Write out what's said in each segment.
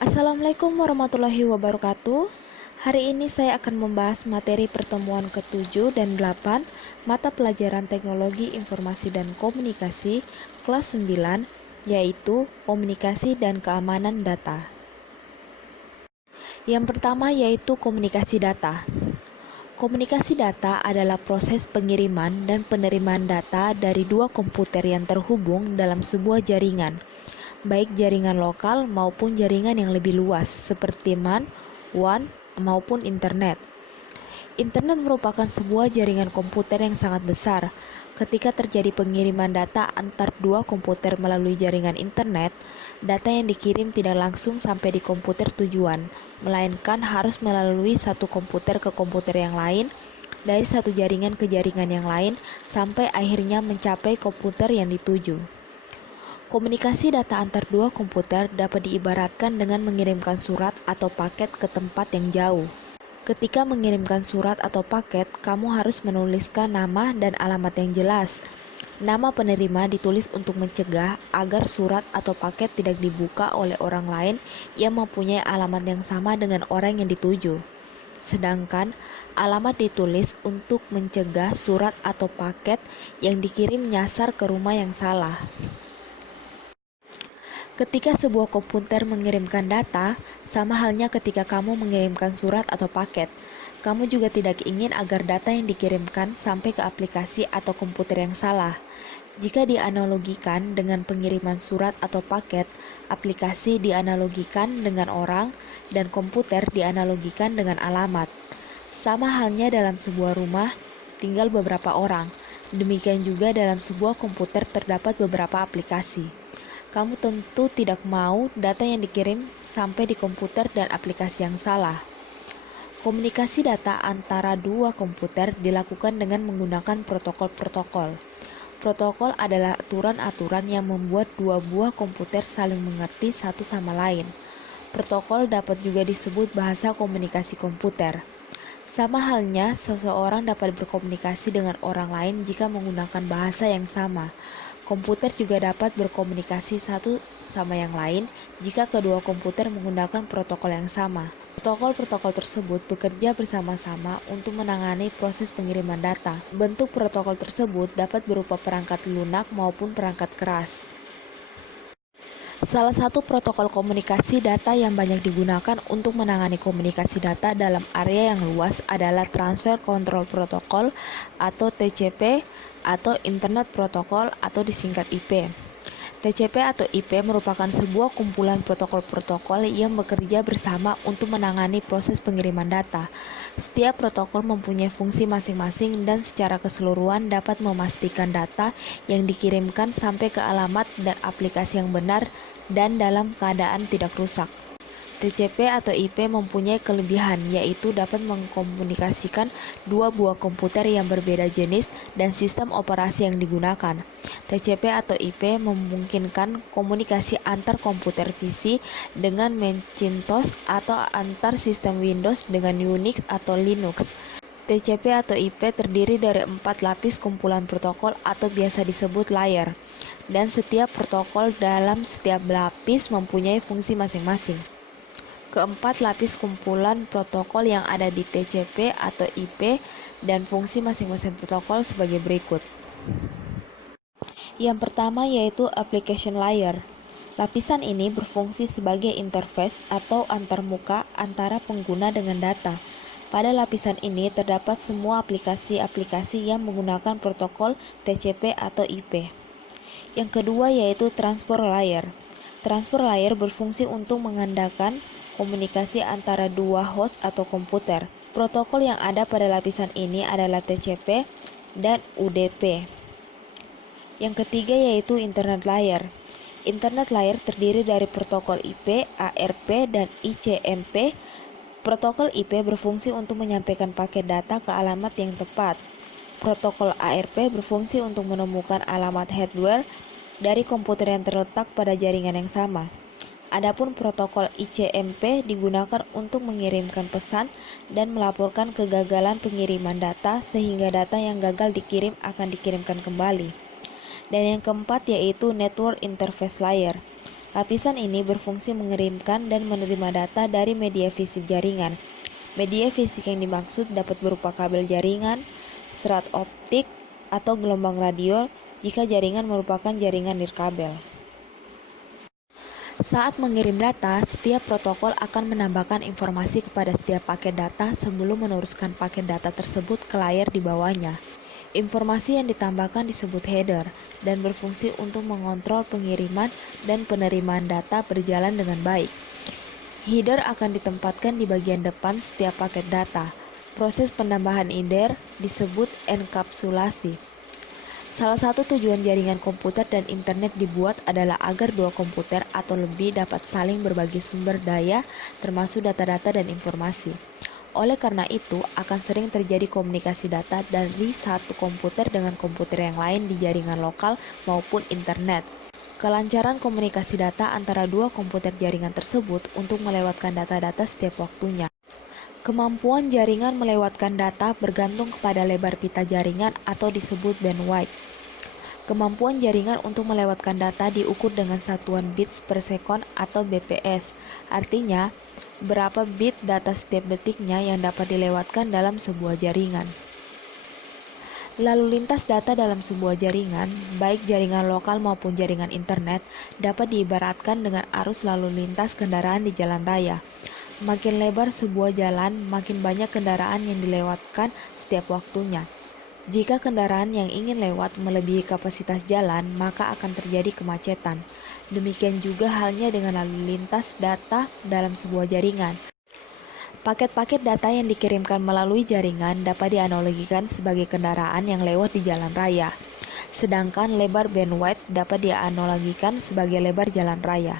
Assalamualaikum warahmatullahi wabarakatuh. Hari ini saya akan membahas materi pertemuan ke-7 dan 8 mata pelajaran Teknologi Informasi dan Komunikasi kelas 9, yaitu Komunikasi dan Keamanan Data. Yang pertama yaitu komunikasi data. Komunikasi data adalah proses pengiriman dan penerimaan data dari dua komputer yang terhubung dalam sebuah jaringan, baik jaringan lokal maupun jaringan yang lebih luas seperti MAN, WAN, maupun internet. Internet merupakan sebuah jaringan komputer yang sangat besar. Ketika terjadi pengiriman data antar dua komputer melalui jaringan internet, data yang dikirim tidak langsung sampai di komputer tujuan, melainkan harus melalui satu komputer ke komputer yang lain, dari satu jaringan ke jaringan yang lain, sampai akhirnya mencapai komputer yang dituju. Komunikasi data antar dua komputer dapat diibaratkan dengan mengirimkan surat atau paket ke tempat yang jauh. Ketika mengirimkan surat atau paket, kamu harus menuliskan nama dan alamat yang jelas. Nama penerima ditulis untuk mencegah agar surat atau paket tidak dibuka oleh orang lain yang mempunyai alamat yang sama dengan orang yang dituju. Sedangkan alamat ditulis untuk mencegah surat atau paket yang dikirim nyasar ke rumah yang salah. Ketika sebuah komputer mengirimkan data, sama halnya ketika kamu mengirimkan surat atau paket. Kamu juga tidak ingin agar data yang dikirimkan sampai ke aplikasi atau komputer yang salah. Jika dianalogikan dengan pengiriman surat atau paket, aplikasi dianalogikan dengan orang, dan komputer dianalogikan dengan alamat. Sama halnya dalam sebuah rumah, tinggal beberapa orang. Demikian juga dalam sebuah komputer terdapat beberapa aplikasi. Kamu tentu tidak mau data yang dikirim sampai di komputer dan aplikasi yang salah. Komunikasi data antara dua komputer dilakukan dengan menggunakan protokol-protokol. Protokol adalah aturan-aturan yang membuat dua buah komputer saling mengerti satu sama lain. Protokol dapat juga disebut bahasa komunikasi komputer. Sama halnya, seseorang dapat berkomunikasi dengan orang lain jika menggunakan bahasa yang sama. Komputer juga dapat berkomunikasi satu sama yang lain jika kedua komputer menggunakan protokol yang sama. Protokol-protokol tersebut bekerja bersama-sama untuk menangani proses pengiriman data. Bentuk protokol tersebut dapat berupa perangkat lunak maupun perangkat keras. Salah satu protokol komunikasi data yang banyak digunakan untuk menangani komunikasi data dalam area yang luas adalah Transfer Control Protocol atau TCP atau Internet Protocol atau disingkat IP. TCP atau IP merupakan sebuah kumpulan protokol-protokol yang bekerja bersama untuk menangani proses pengiriman data. Setiap protokol mempunyai fungsi masing-masing dan secara keseluruhan dapat memastikan data yang dikirimkan sampai ke alamat dan aplikasi yang benar dan dalam keadaan tidak rusak. TCP atau IP mempunyai kelebihan, yaitu dapat mengkomunikasikan dua buah komputer yang berbeda jenis dan sistem operasi yang digunakan. TCP atau IP memungkinkan komunikasi antar komputer PC dengan Macintosh atau antar sistem Windows dengan Unix atau Linux. TCP atau IP terdiri dari 4 lapis kumpulan protokol atau biasa disebut layer, dan setiap protokol dalam setiap lapis mempunyai fungsi masing-masing. Keempat lapis kumpulan protokol yang ada di TCP atau IP dan fungsi masing-masing protokol sebagai berikut. Yang pertama yaitu application layer. Lapisan ini berfungsi sebagai interface atau antarmuka antara pengguna dengan data. Pada lapisan ini terdapat semua aplikasi-aplikasi yang menggunakan protokol TCP atau IP. Yang kedua yaitu transport layer. Transport layer berfungsi untuk mengandalkan komunikasi antara dua host atau komputer. Protokol yang ada pada lapisan ini adalah TCP dan UDP. Yang ketiga yaitu Internet layer. Internet layer terdiri dari protokol IP, ARP, dan ICMP. Protokol IP berfungsi untuk menyampaikan paket data ke alamat yang tepat. Protokol ARP berfungsi untuk menemukan alamat hardware dari komputer yang terletak pada jaringan yang sama. Adapun protokol ICMP digunakan untuk mengirimkan pesan dan melaporkan kegagalan pengiriman data sehingga data yang gagal dikirim akan dikirimkan kembali. Dan yang keempat yaitu Network Interface Layer. Lapisan ini berfungsi mengirimkan dan menerima data dari media fisik jaringan. Media fisik yang dimaksud dapat berupa kabel jaringan, serat optik, atau gelombang radio jika jaringan merupakan jaringan nirkabel. Saat mengirim data, setiap protokol akan menambahkan informasi kepada setiap paket data sebelum meneruskan paket data tersebut ke layar di bawahnya. Informasi yang ditambahkan disebut header dan berfungsi untuk mengontrol pengiriman dan penerimaan data berjalan dengan baik. Header akan ditempatkan di bagian depan setiap paket data. Proses penambahan header disebut enkapsulasi. Salah satu tujuan jaringan komputer dan internet dibuat adalah agar dua komputer atau lebih dapat saling berbagi sumber daya termasuk data-data dan informasi. Oleh karena itu, akan sering terjadi komunikasi data dari satu komputer dengan komputer yang lain di jaringan lokal maupun internet. Kelancaran komunikasi data antara dua komputer jaringan tersebut untuk melewatkan data-data setiap waktunya. Kemampuan jaringan melewatkan data bergantung kepada lebar pita jaringan atau disebut bandwidth. Kemampuan jaringan untuk melewatkan data diukur dengan satuan bits per second atau bps. Artinya, berapa bit data setiap detiknya yang dapat dilewatkan dalam sebuah jaringan. Lalu lintas data dalam sebuah jaringan, baik jaringan lokal maupun jaringan internet, dapat diibaratkan dengan arus lalu lintas kendaraan di jalan raya. Makin lebar sebuah jalan, makin banyak kendaraan yang dilewatkan setiap waktunya. Jika kendaraan yang ingin lewat melebihi kapasitas jalan, maka akan terjadi kemacetan. Demikian juga halnya dengan lalu lintas data dalam sebuah jaringan. Paket-paket data yang dikirimkan melalui jaringan dapat dianalogikan sebagai kendaraan yang lewat di jalan raya. Sedangkan lebar bandwidth dapat dianalogikan sebagai lebar jalan raya.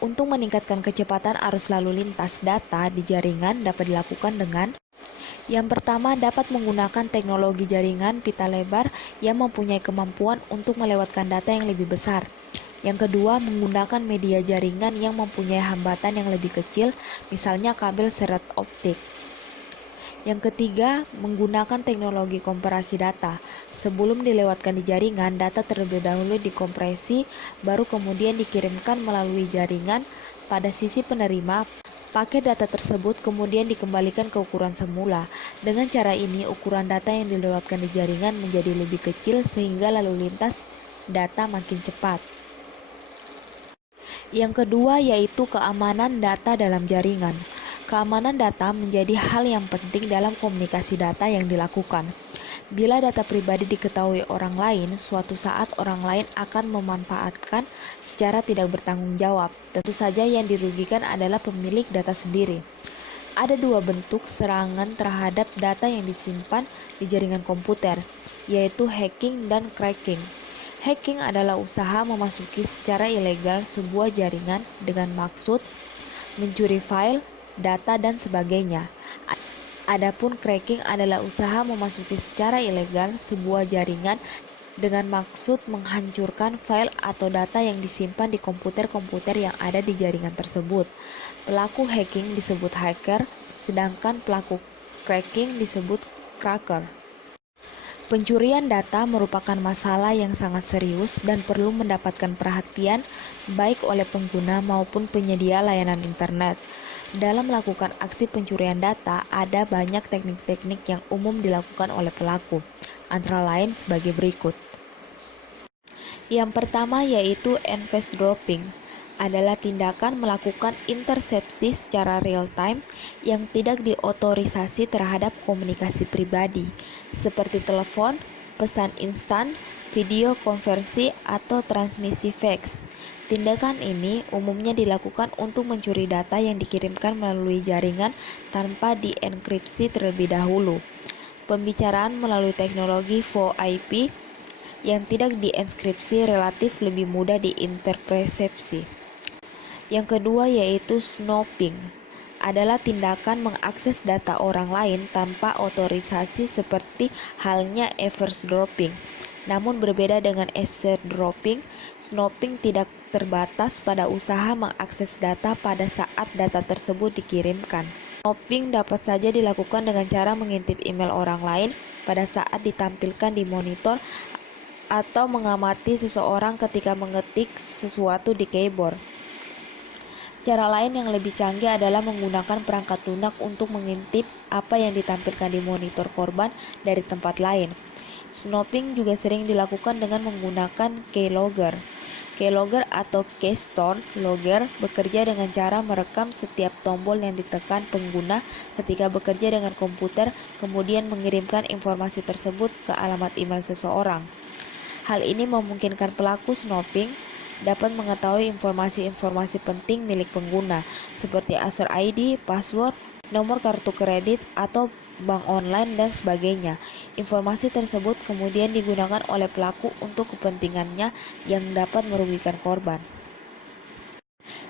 Untuk meningkatkan kecepatan arus lalu lintas data di jaringan dapat dilakukan dengan: yang pertama, dapat menggunakan teknologi jaringan pita lebar yang mempunyai kemampuan untuk melewatkan data yang lebih besar. Yang kedua, menggunakan media jaringan yang mempunyai hambatan yang lebih kecil, misalnya kabel serat optik. Yang ketiga, menggunakan teknologi kompresi data. Sebelum dilewatkan di jaringan, data terlebih dahulu dikompresi, baru kemudian dikirimkan melalui jaringan pada sisi penerima. Paket data tersebut kemudian dikembalikan ke ukuran semula. Dengan cara ini, ukuran data yang dilewatkan di jaringan menjadi lebih kecil sehingga lalu lintas data makin cepat. Yang kedua yaitu keamanan data dalam jaringan. Keamanan data menjadi hal yang penting dalam komunikasi data yang dilakukan. Bila data pribadi diketahui orang lain, suatu saat orang lain akan memanfaatkan secara tidak bertanggung jawab. Tentu saja yang dirugikan adalah pemilik data sendiri. Ada dua bentuk serangan terhadap data yang disimpan di jaringan komputer, yaitu hacking dan cracking. Hacking adalah usaha memasuki secara ilegal sebuah jaringan dengan maksud mencuri file, data, dan sebagainya. Adapun cracking adalah usaha memasuki secara ilegal sebuah jaringan dengan maksud menghancurkan file atau data yang disimpan di komputer-komputer yang ada di jaringan tersebut. Pelaku hacking disebut hacker, sedangkan pelaku cracking disebut cracker. Pencurian data merupakan masalah yang sangat serius dan perlu mendapatkan perhatian baik oleh pengguna maupun penyedia layanan internet. Dalam melakukan aksi pencurian data, ada banyak teknik-teknik yang umum dilakukan oleh pelaku, antara lain sebagai berikut. Yang pertama yaitu eavesdropping dropping. Adalah tindakan melakukan intersepsi secara real-time yang tidak diotorisasi terhadap komunikasi pribadi, seperti telepon, pesan instan, video konversi, atau transmisi fax. Tindakan ini umumnya dilakukan untuk mencuri data yang dikirimkan melalui jaringan tanpa dienkripsi terlebih dahulu. Pembicaraan melalui teknologi VoIP yang tidak dienkripsi relatif lebih mudah diinterpersepsi. Yang kedua yaitu snooping, adalah tindakan mengakses data orang lain tanpa otorisasi seperti halnya eavesdropping. Namun berbeda dengan eavesdropping, snooping tidak terbatas pada usaha mengakses data pada saat data tersebut dikirimkan. Snooping dapat saja dilakukan dengan cara mengintip email orang lain pada saat ditampilkan di monitor atau mengamati seseorang ketika mengetik sesuatu di keyboard. Cara lain yang lebih canggih adalah menggunakan perangkat lunak untuk mengintip apa yang ditampilkan di monitor korban dari tempat lain. Snooping juga sering dilakukan dengan menggunakan keylogger. Keylogger atau keystore logger bekerja dengan cara merekam setiap tombol yang ditekan pengguna ketika bekerja dengan komputer, kemudian mengirimkan informasi tersebut ke alamat email seseorang. Hal ini memungkinkan pelaku snooping dapat mengetahui informasi-informasi penting milik pengguna, seperti user ID, password, nomor kartu kredit, atau bank online, dan sebagainya. Informasi tersebut kemudian digunakan oleh pelaku untuk kepentingannya yang dapat merugikan korban.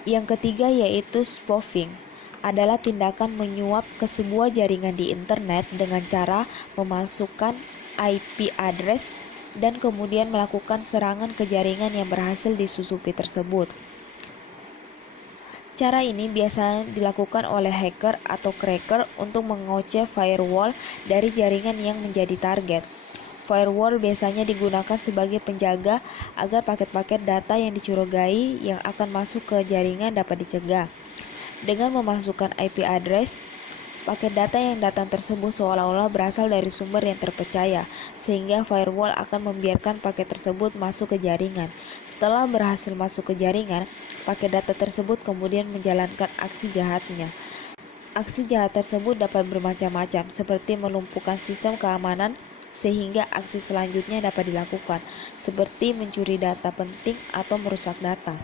Yang ketiga yaitu spoofing, adalah tindakan menyuap ke sebuah jaringan di internet dengan cara memasukkan IP address dan kemudian melakukan serangan ke jaringan yang berhasil disusupi tersebut. Cara ini biasanya dilakukan oleh hacker atau cracker untuk mengoce firewall dari jaringan yang menjadi target. Firewall biasanya digunakan sebagai penjaga agar paket-paket data yang dicurigai yang akan masuk ke jaringan dapat dicegah. Dengan memasukkan IP address, paket data yang datang tersebut seolah-olah berasal dari sumber yang terpercaya, sehingga firewall akan membiarkan paket tersebut masuk ke jaringan. Setelah berhasil masuk ke jaringan, paket data tersebut kemudian menjalankan aksi jahatnya. Aksi jahat tersebut dapat bermacam-macam, seperti melumpuhkan sistem keamanan, sehingga aksi selanjutnya dapat dilakukan, seperti mencuri data penting atau merusak data.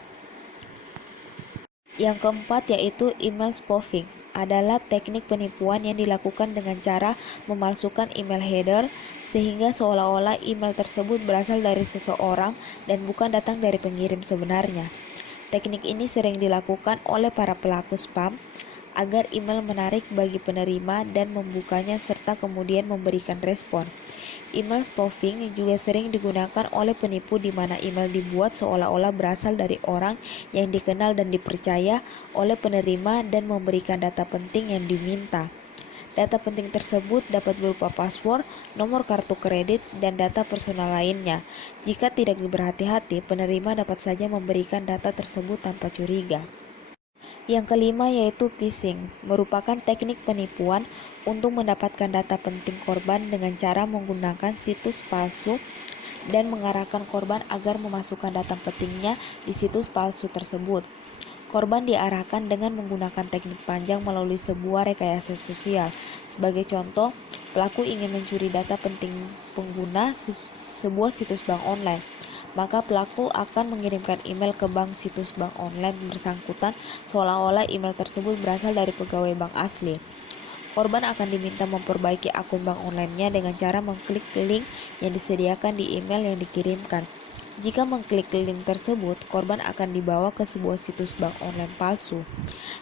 Yang keempat yaitu email spoofing, adalah teknik penipuan yang dilakukan dengan cara memalsukan email header sehingga seolah-olah email tersebut berasal dari seseorang dan bukan datang dari pengirim sebenarnya. Teknik ini sering dilakukan oleh para pelaku spam agar email menarik bagi penerima dan membukanya serta kemudian memberikan respon. Email spoofing juga sering digunakan oleh penipu di mana email dibuat seolah-olah berasal dari orang yang dikenal dan dipercaya oleh penerima dan memberikan data penting yang diminta. Data penting tersebut dapat berupa password, nomor kartu kredit, dan data personal lainnya. Jika tidak berhati-hati, penerima dapat saja memberikan data tersebut tanpa curiga. Yang kelima yaitu phishing, merupakan teknik penipuan untuk mendapatkan data penting korban dengan cara menggunakan situs palsu dan mengarahkan korban agar memasukkan data pentingnya di situs palsu tersebut. Korban diarahkan dengan menggunakan teknik panjang melalui sebuah rekayasa sosial. Sebagai contoh, pelaku ingin mencuri data penting pengguna sebuah situs bank online. Maka pelaku akan mengirimkan email ke bank situs bank online bersangkutan seolah-olah email tersebut berasal dari pegawai bank asli. Korban akan diminta memperbaiki akun bank online-nya dengan cara mengklik link yang disediakan di email yang dikirimkan. Jika mengklik link tersebut, korban akan dibawa ke sebuah situs bank online palsu.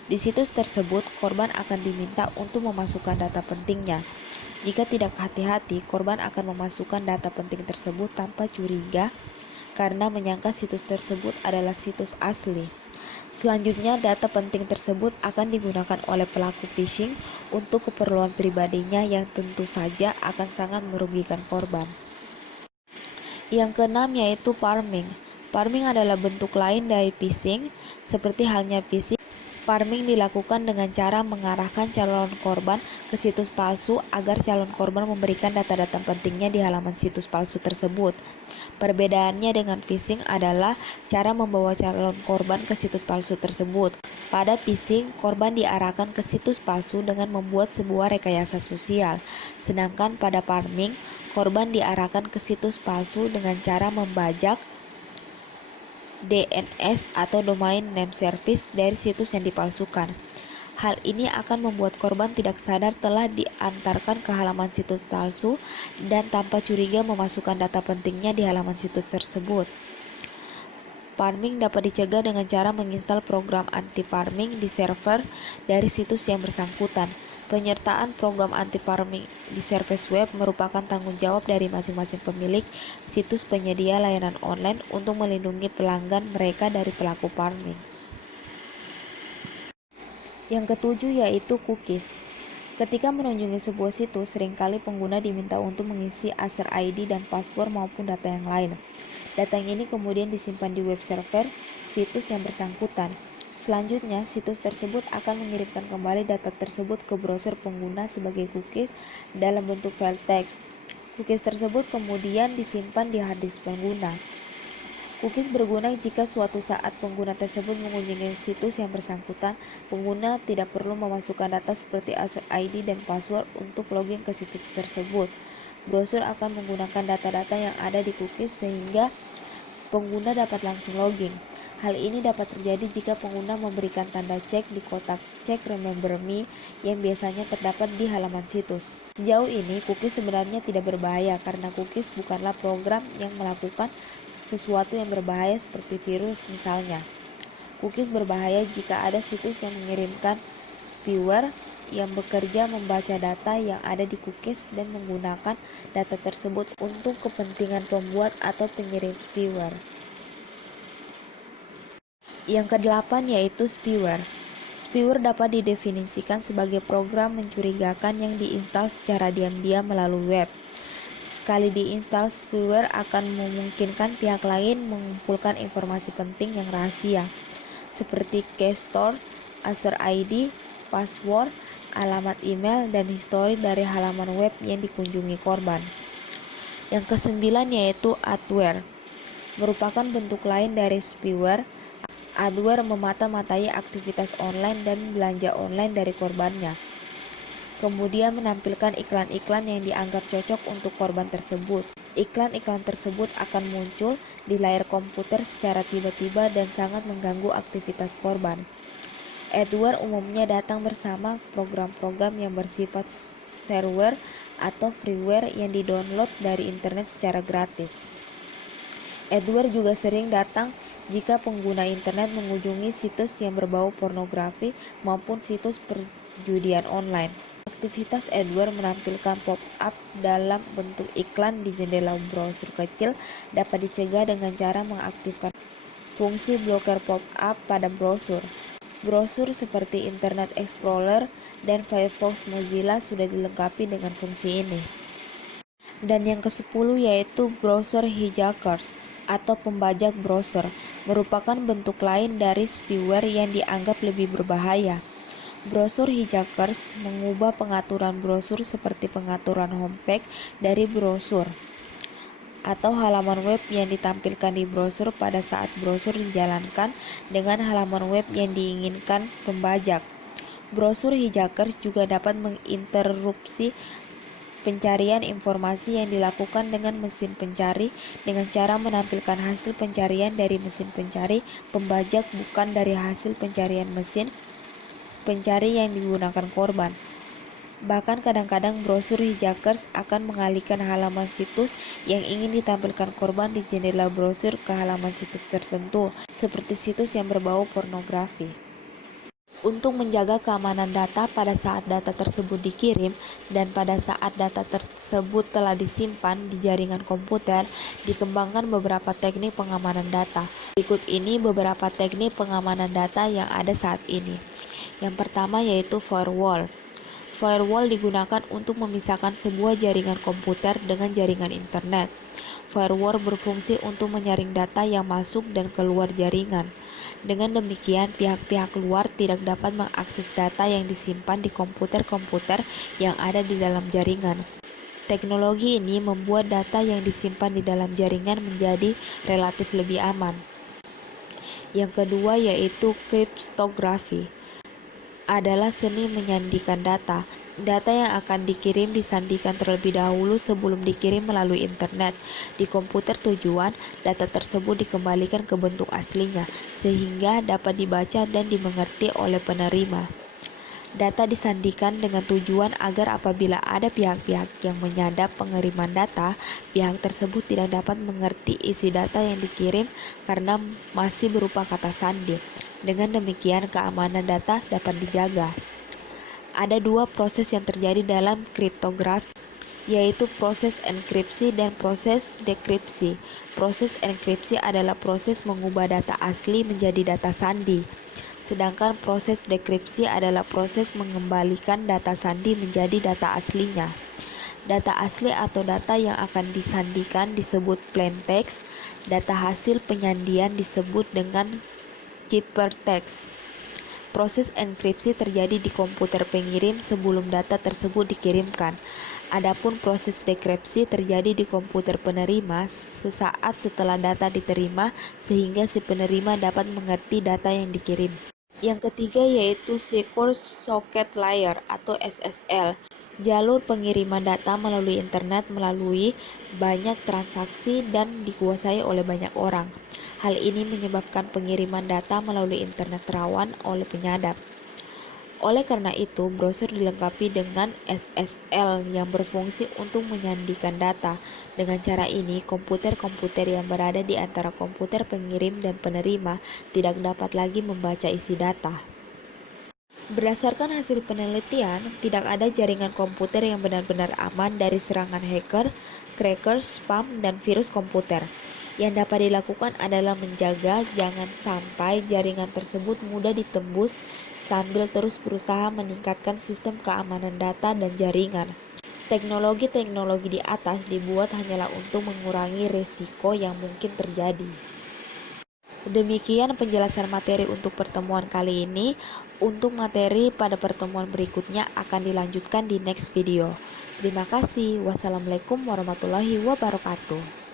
Di situs tersebut, korban akan diminta untuk memasukkan data pentingnya. Jika tidak hati-hati, korban akan memasukkan data penting tersebut tanpa curiga karena menyangka situs tersebut adalah situs asli. Selanjutnya, data penting tersebut akan digunakan oleh pelaku phishing untuk keperluan pribadinya yang tentu saja akan sangat merugikan korban. Yang keenam yaitu pharming. Pharming adalah bentuk lain dari phishing. Seperti halnya phishing, pharming dilakukan dengan cara mengarahkan calon korban ke situs palsu agar calon korban memberikan data-data pentingnya di halaman situs palsu tersebut. Perbedaannya dengan phishing adalah cara membawa calon korban ke situs palsu tersebut. Pada phishing, korban diarahkan ke situs palsu dengan membuat sebuah rekayasa sosial. Sedangkan pada pharming, korban diarahkan ke situs palsu dengan cara membajak DNS atau Domain Name Service dari situs yang dipalsukan. Hal ini akan membuat korban tidak sadar telah diantarkan ke halaman situs palsu dan tanpa curiga memasukkan data pentingnya di halaman situs tersebut. Pharming dapat dicegah dengan cara menginstal program anti-pharming di server dari situs yang bersangkutan. Penyertaan program anti-pharming di service web merupakan tanggung jawab dari masing-masing pemilik situs penyedia layanan online untuk melindungi pelanggan mereka dari pelaku pharming. Yang ketujuh yaitu cookies. Ketika mengunjungi sebuah situs, seringkali pengguna diminta untuk mengisi user ID dan password maupun data yang lain. Data ini kemudian disimpan di web server situs yang bersangkutan. Selanjutnya, situs tersebut akan mengirimkan kembali data tersebut ke browser pengguna sebagai cookies dalam bentuk file teks. Cookies tersebut kemudian disimpan di hard disk pengguna. Cookies berguna jika suatu saat pengguna tersebut mengunjungi situs yang bersangkutan. Pengguna tidak perlu memasukkan data seperti user ID dan password untuk login ke situs tersebut. Browser akan menggunakan data-data yang ada di cookies sehingga pengguna dapat langsung login. Hal ini dapat terjadi jika pengguna memberikan tanda cek di kotak cek Remember Me yang biasanya terdapat di halaman situs. Sejauh ini, cookies sebenarnya tidak berbahaya karena cookies bukanlah program yang melakukan sesuatu yang berbahaya seperti virus misalnya. Cookies berbahaya jika ada situs yang mengirimkan spyware yang bekerja membaca data yang ada di cookies dan menggunakan data tersebut untuk kepentingan pembuat atau pengirim spyware. Yang kedelapan yaitu spyware. Spyware dapat didefinisikan sebagai program mencurigakan yang diinstal secara diam-diam melalui web. Sekali diinstal, spyware akan memungkinkan pihak lain mengumpulkan informasi penting yang rahasia, seperti keystore, user ID, password, alamat email, dan histori dari halaman web yang dikunjungi korban. Yang kesembilan yaitu adware, merupakan bentuk lain dari spyware. Adware memata-matai aktivitas online dan belanja online dari korbannya, kemudian menampilkan iklan-iklan yang dianggap cocok untuk korban tersebut. Iklan-iklan tersebut akan muncul di layar komputer secara tiba-tiba dan sangat mengganggu aktivitas korban. Adware umumnya datang bersama program-program yang bersifat shareware atau freeware yang didownload dari internet secara gratis. Adware juga sering datang jika pengguna internet mengunjungi situs yang berbau pornografi maupun situs perjudian online. Aktivitas adware menampilkan pop-up dalam bentuk iklan di jendela browser kecil dapat dicegah dengan cara mengaktifkan fungsi blokir pop-up pada browser. Browser seperti Internet Explorer dan Firefox Mozilla sudah dilengkapi dengan fungsi ini. Dan yang ke-10 yaitu browser hijackers atau pembajak browser, merupakan bentuk lain dari spyware yang dianggap lebih berbahaya. Browser hijackers mengubah pengaturan browser seperti pengaturan homepage dari browser atau halaman web yang ditampilkan di browser pada saat browser dijalankan dengan halaman web yang diinginkan pembajak. Browser hijackers juga dapat menginterupsi pencarian informasi yang dilakukan dengan mesin pencari dengan cara menampilkan hasil pencarian dari mesin pencari pembajak bukan dari hasil pencarian mesin pencari yang digunakan korban. Bahkan kadang-kadang browser hijackers akan mengalihkan halaman situs yang ingin ditampilkan korban di jendela browser ke halaman situs tertentu, seperti situs yang berbau pornografi. Untuk menjaga keamanan data pada saat data tersebut dikirim dan pada saat data tersebut telah disimpan di jaringan komputer, dikembangkan beberapa teknik pengamanan data. Berikut ini beberapa teknik pengamanan data yang ada saat ini. Yang pertama yaitu firewall. Firewall digunakan untuk memisahkan sebuah jaringan komputer dengan jaringan internet. Firewall berfungsi untuk menyaring data yang masuk dan keluar jaringan. Dengan demikian, pihak-pihak luar tidak dapat mengakses data yang disimpan di komputer-komputer yang ada di dalam jaringan. Teknologi ini membuat data yang disimpan di dalam jaringan menjadi relatif lebih aman. Yang kedua yaitu kriptografi. Adalah seni menyandikan data. Data yang akan dikirim disandikan terlebih dahulu sebelum dikirim melalui internet. Di komputer tujuan, data tersebut dikembalikan ke bentuk aslinya, sehingga dapat dibaca dan dimengerti oleh penerima. Data disandikan dengan tujuan agar apabila ada pihak-pihak yang menyadap pengiriman data, pihak tersebut tidak dapat mengerti isi data yang dikirim karena masih berupa kata sandi. Dengan demikian, keamanan data dapat dijaga. Ada dua proses yang terjadi dalam kriptografi, yaitu proses enkripsi dan proses dekripsi. Proses enkripsi adalah proses mengubah data asli menjadi data sandi. sedangkan proses dekripsi adalah proses mengembalikan data sandi menjadi data aslinya. Data asli atau data yang akan disandikan disebut plain text. Data hasil penyandian disebut dengan ciphertext. Proses enkripsi terjadi di komputer pengirim sebelum data tersebut dikirimkan. Adapun proses dekripsi terjadi di komputer penerima sesaat setelah data diterima sehingga si penerima dapat mengerti data yang dikirim. Yang ketiga yaitu Secure Socket Layer atau SSL. Jalur pengiriman data melalui internet melalui banyak transaksi dan dikuasai oleh banyak orang. Hal ini menyebabkan pengiriman data melalui internet rawan oleh penyadap. Oleh karena itu, browser dilengkapi dengan SSL yang berfungsi untuk menyandikan data. Dengan cara ini, komputer-komputer yang berada di antara komputer pengirim dan penerima tidak dapat lagi membaca isi data. Berdasarkan hasil penelitian, tidak ada jaringan komputer yang benar-benar aman dari serangan hacker, cracker, spam, dan virus komputer. Yang dapat dilakukan adalah menjaga jangan sampai jaringan tersebut mudah ditembus sambil terus berusaha meningkatkan sistem keamanan data dan jaringan. Teknologi-teknologi di atas dibuat hanyalah untuk mengurangi risiko yang mungkin terjadi. Demikian penjelasan materi untuk pertemuan kali ini. Untuk materi pada pertemuan berikutnya akan dilanjutkan di next video. Terima kasih. Wassalamualaikum warahmatullahi wabarakatuh.